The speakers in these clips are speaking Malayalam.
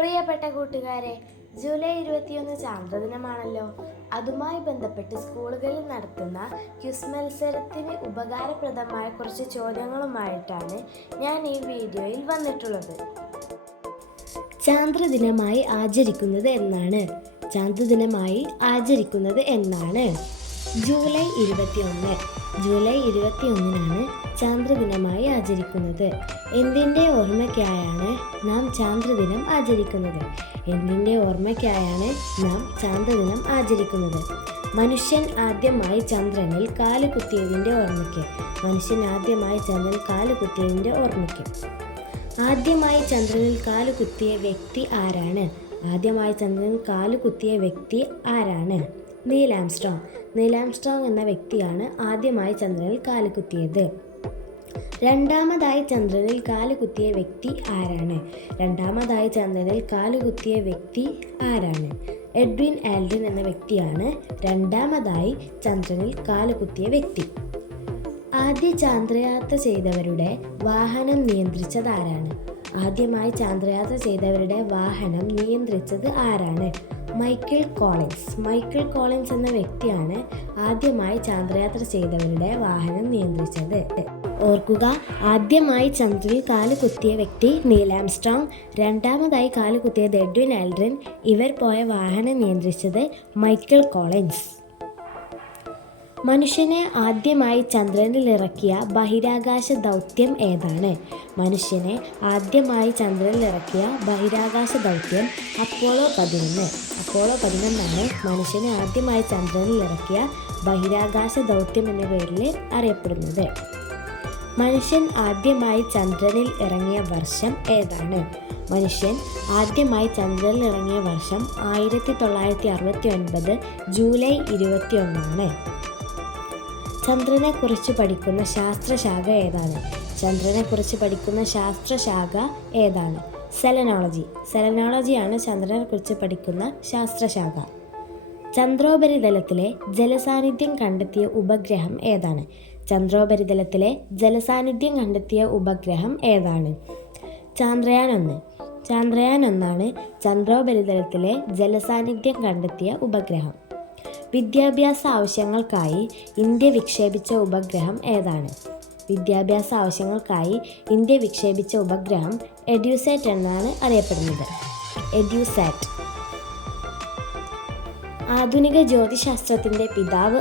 പ്രിയപ്പെട്ട കൂട്ടുകാരെ, ജൂലൈ 21 ചാന്ദ്രദിനമാണല്ലോ. അതുമായി ബന്ധപ്പെട്ട് സ്കൂളുകളിൽ നടത്തുന്ന ക്വിസ് മത്സരത്തിന് ഉപകാരപ്രദമായ കുറച്ച് ചോദ്യങ്ങളുമായിട്ടാണ് ഞാൻ ഈ വീഡിയോയിൽ വന്നിട്ടുള്ളത്. ചാന്ദ്രദിനമായി ആചരിക്കുന്നത് എന്നാണ്? ജൂലൈ 21. ജൂലൈ 21-നാണ് ചാന്ദ്രദിനമായി ആചരിക്കുന്നത്. എന്തിൻ്റെ ഓർമ്മയ്ക്കായാണ് നാം ചാന്ദ്രദിനം ആചരിക്കുന്നത്? മനുഷ്യൻ ആദ്യമായി ചന്ദ്രനിൽ കാലുകുത്തിയതിൻ്റെ ഓർമ്മയ്ക്ക്. ആദ്യമായി ചന്ദ്രനിൽ കാലുകുത്തിയ വ്യക്തി ആരാണ്? നീൽ ആംസ്ട്രോങ് എന്ന വ്യക്തിയാണ് ആദ്യമായി ചന്ദ്രനിൽ കാലുകുത്തിയത്. രണ്ടാമതായി ചന്ദ്രനിൽ കാലുകുത്തിയ വ്യക്തി ആരാണ്? എഡ്വിൻ ആൽഡ്രിൻ എന്ന വ്യക്തിയാണ് രണ്ടാമതായി ചന്ദ്രനിൽ കാലുകുത്തിയ വ്യക്തി. ആദ്യ ചാന്ദ്രയാത്ര ചെയ്തവരുടെ വാഹനം നിയന്ത്രിച്ചത് ആരാണ്? മൈക്കിൾ കോളിൻസ് എന്ന വ്യക്തിയാണ് ആദ്യമായി ചാന്ദ്രയാത്ര ചെയ്തവരുടെ വാഹനം നിയന്ത്രിച്ചത്. ഓർക്കുക, ആദ്യമായി ചന്ദ്രനിൽ കാലുകുത്തിയ വ്യക്തി നീൽ ആംസ്ട്രോങ്, രണ്ടാമതായി കാലുകുത്തിയത് എഡ്വിൻ ആൽഡ്രിൻ. ഇവർ പോയ വാഹനം നിയന്ത്രിച്ചത് മൈക്കിൾ കോളിൻസ്. മനുഷ്യനെ ആദ്യമായി ചന്ദ്രനിൽ ഇറക്കിയ ബഹിരാകാശ ദൗത്യം ഏതാണ്? അപ്പോളോ 11 മനുഷ്യനെ ആദ്യമായി ചന്ദ്രനിൽ ഇറക്കിയ ബഹിരാകാശ ദൗത്യം എന്ന പേരിൽ അറിയപ്പെടുന്നത്. മനുഷ്യൻ ആദ്യമായി ചന്ദ്രനിൽ ഇറങ്ങിയ വർഷം ഏതാണ്? 1969 ജൂലൈ 21. ചന്ദ്രനെക്കുറിച്ച് പഠിക്കുന്ന ശാസ്ത്രശാഖ ഏതാണ്? സെലനോളജിയാണ് ചന്ദ്രനെക്കുറിച്ച് പഠിക്കുന്ന ശാസ്ത്രശാഖ. ചന്ദ്രോപരിതലത്തിലെ ജലസാന്നിധ്യം കണ്ടെത്തിയ ഉപഗ്രഹം ഏതാണ്? ചന്ദ്രയാൻ 1 ചന്ദ്രോപരിതലത്തിലെ ജലസാന്നിധ്യം കണ്ടെത്തിയ ഉപഗ്രഹം. വിദ്യാഭ്യാസ ആവശ്യങ്ങൾക്കായി ഇന്ത്യ വിക്ഷേപിച്ച ഉപഗ്രഹം ഏതാണ്? എഡ്യൂസാറ്റ് എന്നാണ് അറിയപ്പെടുന്നത്. ആധുനിക ജ്യോതിശാസ്ത്രത്തിൻ്റെ പിതാവ്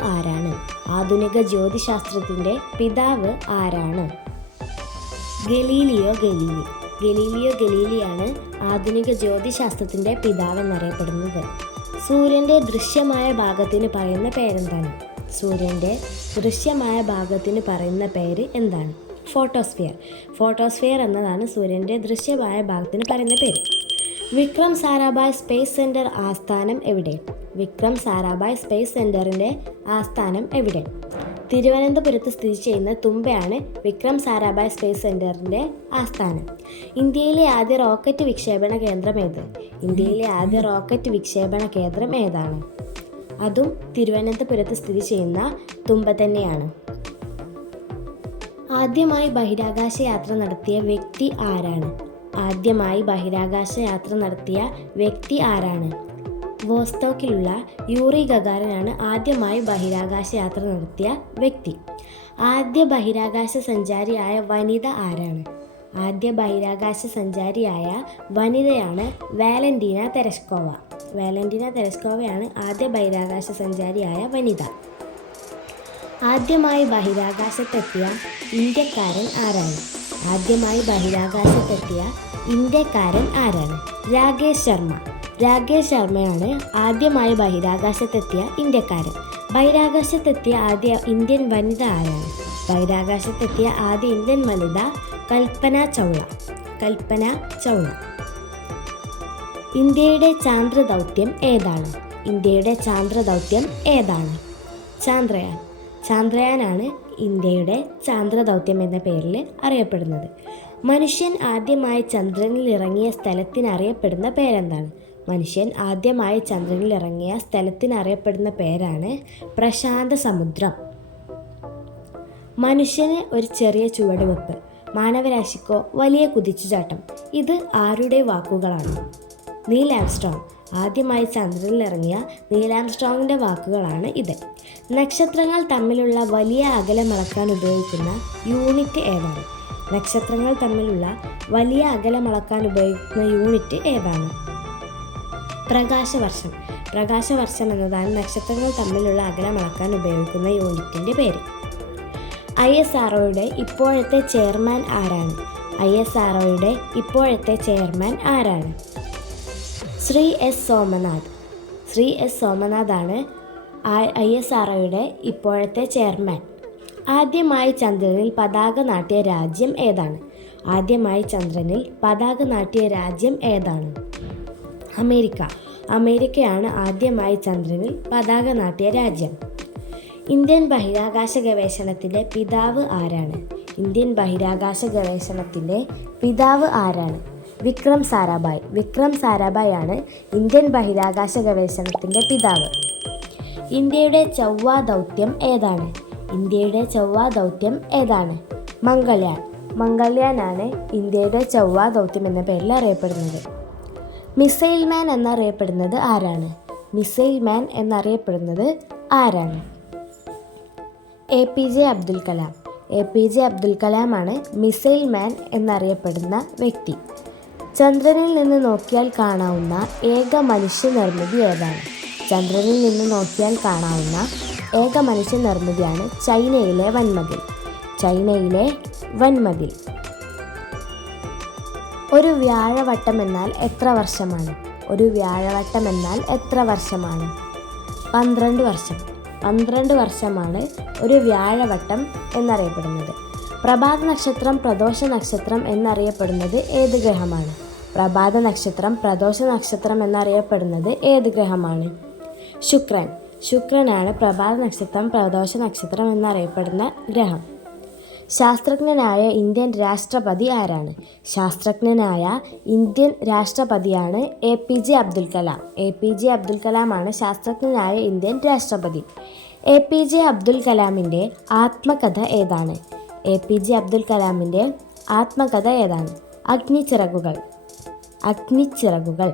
ആരാണ്? ഗലീലിയോ ഗലീലിയാണ് ആധുനിക ജ്യോതിശാസ്ത്രത്തിൻ്റെ പിതാവ് എന്നറിയപ്പെടുന്നത്. സൂര്യൻ്റെ ദൃശ്യമായ ഭാഗത്തിന് പറയുന്ന പേര് എന്താണ്? ഫോട്ടോസ്ഫിയർ എന്നതാണ് സൂര്യൻ്റെ ദൃശ്യമായ ഭാഗത്തിന് പറയുന്ന പേര്. വിക്രം സാരാഭായ് സ്പേസ് സെൻറ്റർ ആസ്ഥാനം എവിടെ? തിരുവനന്തപുരത്ത് സ്ഥിതി ചെയ്യുന്ന തുമ്പയാണ് വിക്രം സാരാഭായ് സ്പേസ് സെൻറ്ററിൻ്റെ ആസ്ഥാനം. ഇന്ത്യയിലെ ആദ്യ റോക്കറ്റ് വിക്ഷേപണ കേന്ദ്രം ഏതാണ്? അതും തിരുവനന്തപുരത്ത് സ്ഥിതി ചെയ്യുന്ന തുമ്പ തന്നെയാണ്. ആദ്യമായി ബഹിരാകാശ യാത്ര നടത്തിയ വ്യക്തി ആരാണ്? വോസ്റ്റോക്കിലുള്ള യൂറി ഗഗാറിനാണ് ആദ്യമായി ബഹിരാകാശ യാത്ര നടത്തിയ വ്യക്തി. ആദ്യ ബഹിരാകാശ സഞ്ചാരിയായ വനിതയാണ് വാലന്റീന തെരസ്കോവയാണ് ആദ്യ ബഹിരാകാശ സഞ്ചാരിയായ വനിത. ആദ്യമായി ബഹിരാകാശത്തെത്തിയ ഇന്ത്യക്കാരൻ ആരാണ്? രാകേഷ് ശർമ്മയാണ് ആദ്യമായി ബഹിരാകാശത്തെത്തിയ ഇന്ത്യക്കാരൻ. ബഹിരാകാശത്തെത്തിയ ആദ്യ ഇന്ത്യൻ വനിത ആരാണ്? കൽപ്പന ചൗള. ഇന്ത്യയുടെ ചാന്ദ്രദൗത്യം ഏതാണ്? ചാന്ദ്രയാനാണ് ഇന്ത്യയുടെ ചാന്ദ്രദൗത്യം എന്ന പേരിൽ അറിയപ്പെടുന്നത്. മനുഷ്യൻ ആദ്യമായി ചന്ദ്രനിൽ ഇറങ്ങിയ സ്ഥലത്തിനറിയപ്പെടുന്ന പേരാണ് പ്രശാന്ത സമുദ്രം. മനുഷ്യന് ഒരു ചെറിയ ചുവടുവെപ്പ്, മാനവരാശിക്കോ വലിയ കുതിച്ചുചാട്ടം. ഇത് ആരുടെ വാക്കുകളാണ്? Neil Armstrong. ആദ്യമായി ചന്ദ്രനിൽ ഇറങ്ങിയ നീൽ ആംസ്ട്രോങ്ങിൻ്റെ വാക്കുകളാണ് ഇത്. നക്ഷത്രങ്ങൾ തമ്മിലുള്ള വലിയ അകലം അളക്കാൻ ഉപയോഗിക്കുന്ന യൂണിറ്റ് ഏതാണ്? നക്ഷത്രങ്ങൾ തമ്മിലുള്ള വലിയ അകലം അളക്കാൻ ഉപയോഗിക്കുന്ന യൂണിറ്റ് ഏതാണ്? പ്രകാശവർഷം. പ്രകാശവർഷം എന്നതാണ് നക്ഷത്രങ്ങൾ തമ്മിലുള്ള അകലം അളക്കാൻ ഉപയോഗിക്കുന്ന യൂണിറ്റിൻ്റെ പേര്. ISROയുടെ ഇപ്പോഴത്തെ ചെയർമാൻ ആരാണ്? ISROയുടെ ഇപ്പോഴത്തെ ചെയർമാൻ ആരാണ്? ശ്രീ എസ് സോമനാഥ്. ശ്രീ എസ് സോമനാഥാണ് ISROയുടെ ഇപ്പോഴത്തെ ചെയർമാൻ. ആദ്യമായി ചന്ദ്രനിൽ പതാക നാട്ടിയ രാജ്യം ഏതാണ്? ആദ്യമായി ചന്ദ്രനിൽ പതാക നാട്ടിയ രാജ്യം ഏതാണ്? അമേരിക്ക. അമേരിക്കയാണ് ആദ്യമായി ചന്ദ്രനിൽ പതാക നാട്ടിയ രാജ്യം. ഇന്ത്യൻ ബഹിരാകാശ ഗവേഷണത്തിൻ്റെ പിതാവ് ആരാണ്? ഇന്ത്യൻ ബഹിരാകാശ ഗവേഷണത്തിൻ്റെ പിതാവ് ആരാണ്? വിക്രം സാരാഭായ്. വിക്രം സാരാഭായ് ആണ് ഇന്ത്യൻ ബഹിരാകാശ ഗവേഷണത്തിൻ്റെ പിതാവ്. ഇന്ത്യയുടെ ചൊവ്വ ദൗത്യം ഏതാണ്? ഇന്ത്യയുടെ ചൊവ്വ ദൗത്യം ഏതാണ്? മംഗൾയാൻ. മംഗൾയാനാണ് ഇന്ത്യയുടെ ചൊവ്വ ദൗത്യം എന്ന പേരിൽ അറിയപ്പെടുന്നത്. മിസൈൽ മാൻ എന്നറിയപ്പെടുന്നത് ആരാണ്? മിസൈൽ മാൻ എന്നറിയപ്പെടുന്നത് ആരാണ്? APJ അബ്ദുൽ കലാം. APJ അബ്ദുൽ കലാമാണ് മിസൈൽ മാൻ എന്നറിയപ്പെടുന്ന വ്യക്തി. ചന്ദ്രനിൽ നിന്ന് നോക്കിയാൽ കാണാവുന്ന ഏക മനുഷ്യനിർമ്മിതി ഏതാണ്? ചന്ദ്രനിൽ നിന്ന് നോക്കിയാൽ കാണാവുന്ന ഏക മനുഷ്യനിർമ്മിതിയാണ് ചൈനയിലെ വൻമതിൽ. ചൈനയിലെ വൻമതിൽ. ഒരു വ്യാഴവട്ടം എന്നാൽ എത്ര വർഷമാണ്? ഒരു വ്യാഴവട്ടം എന്നാൽ എത്ര വർഷമാണ്? 12 വർഷം. 12 വർഷമാണ് ഒരു വ്യാഴവട്ടം എന്നറിയപ്പെടുന്നത്. പ്രഭാത നക്ഷത്രം, പ്രദോഷ നക്ഷത്രം എന്നറിയപ്പെടുന്നത് ഏത് ഗ്രഹമാണ്? പ്രഭാത നക്ഷത്രം, പ്രദോഷ നക്ഷത്രം എന്നറിയപ്പെടുന്നത് ഏത് ഗ്രഹമാണ്? ശുക്രൻ. ശുക്രനാണ് പ്രഭാത നക്ഷത്രം, പ്രദോഷ നക്ഷത്രം എന്നറിയപ്പെടുന്ന ഗ്രഹം. ശാസ്ത്രജ്ഞനായ ഇന്ത്യൻ രാഷ്ട്രപതി ആരാണ്? ശാസ്ത്രജ്ഞനായ ഇന്ത്യൻ രാഷ്ട്രപതിയാണ് APJ അബ്ദുൽ കലാം. APJ അബ്ദുൽ കലാമാണ് ശാസ്ത്രജ്ഞനായ ഇന്ത്യൻ രാഷ്ട്രപതി. APJ അബ്ദുൽ കലാമിൻ്റെ ആത്മകഥ ഏതാണ്? APJ അബ്ദുൽ കലാമിൻ്റെ ആത്മകഥ ഏതാണ്? അഗ്നിച്ചിറകുകൾ. അഗ്നിച്ചിറകുകൾ.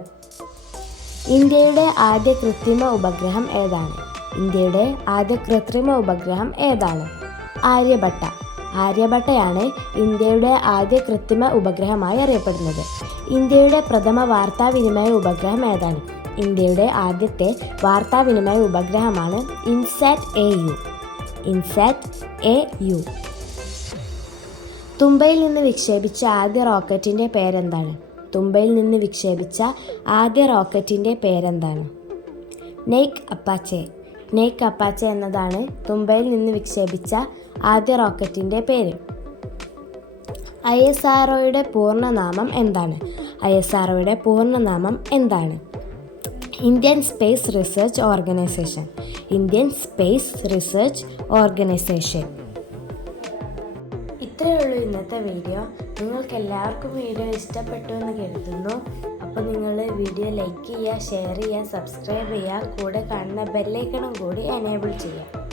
ഇന്ത്യയുടെ ആദ്യ കൃത്രിമ ഉപഗ്രഹം ഏതാണ്? ഇന്ത്യയുടെ ആദ്യ കൃത്രിമ ഉപഗ്രഹം ഏതാണ്? ആര്യഭട്ട. ആര്യഭട്ടയാണ് ഇന്ത്യയുടെ ആദ്യ കൃത്രിമ ഉപഗ്രഹമായി അറിയപ്പെടുന്നത്. ഇന്ത്യയുടെ പ്രഥമ വാർത്താവിനിമയ ഉപഗ്രഹം ഏതാണ്? ഇന്ത്യയുടെ ആദ്യത്തെ വാർത്താവിനിമയ ഉപഗ്രഹമാണ് ഇൻസാറ്റ് AU. ഇൻസാറ്റ് AU. തുമ്പയിൽ നിന്ന് വിക്ഷേപിച്ച ആദ്യ റോക്കറ്റിൻ്റെ പേരെന്താണ്? തുമ്പയിൽ നിന്ന് വിക്ഷേപിച്ച ആദ്യ റോക്കറ്റിൻ്റെ പേരെന്താണ്? നെയ്ക് അപ്പാച്ചെ. നെയ്ക് അപ്പാച്ചെ എന്നതാണ് തുമ്പയിൽ നിന്ന് വിക്ഷേപിച്ച ആദ്യ റോക്കറ്റിൻ്റെ പേര്. ISROയുടെ പൂർണ്ണനാമം എന്താണ്? ISROയുടെ പൂർണ്ണനാമം എന്താണ്? Indian space research organisation. Indian space research organisation. ഇത്രയേ ഉള്ളൂ ഇന്നത്തെ വീഡിയോ. നിങ്ങൾക്ക് എല്ലാവർക്കും വീഡിയോ ഇഷ്ടപ്പെട്ടു എന്ന് കരുതുന്നു. അപ്പോൾ നിങ്ങൾ വീഡിയോ ലൈക്ക് ചെയ്യുക, ഷെയർ ചെയ്യുക, സബ്സ്ക്രൈബ് ചെയ്യുക, കൂടെ കാണുന്ന ബെല്ലൈക്കണും കൂടി എനേബിൾ ചെയ്യുക.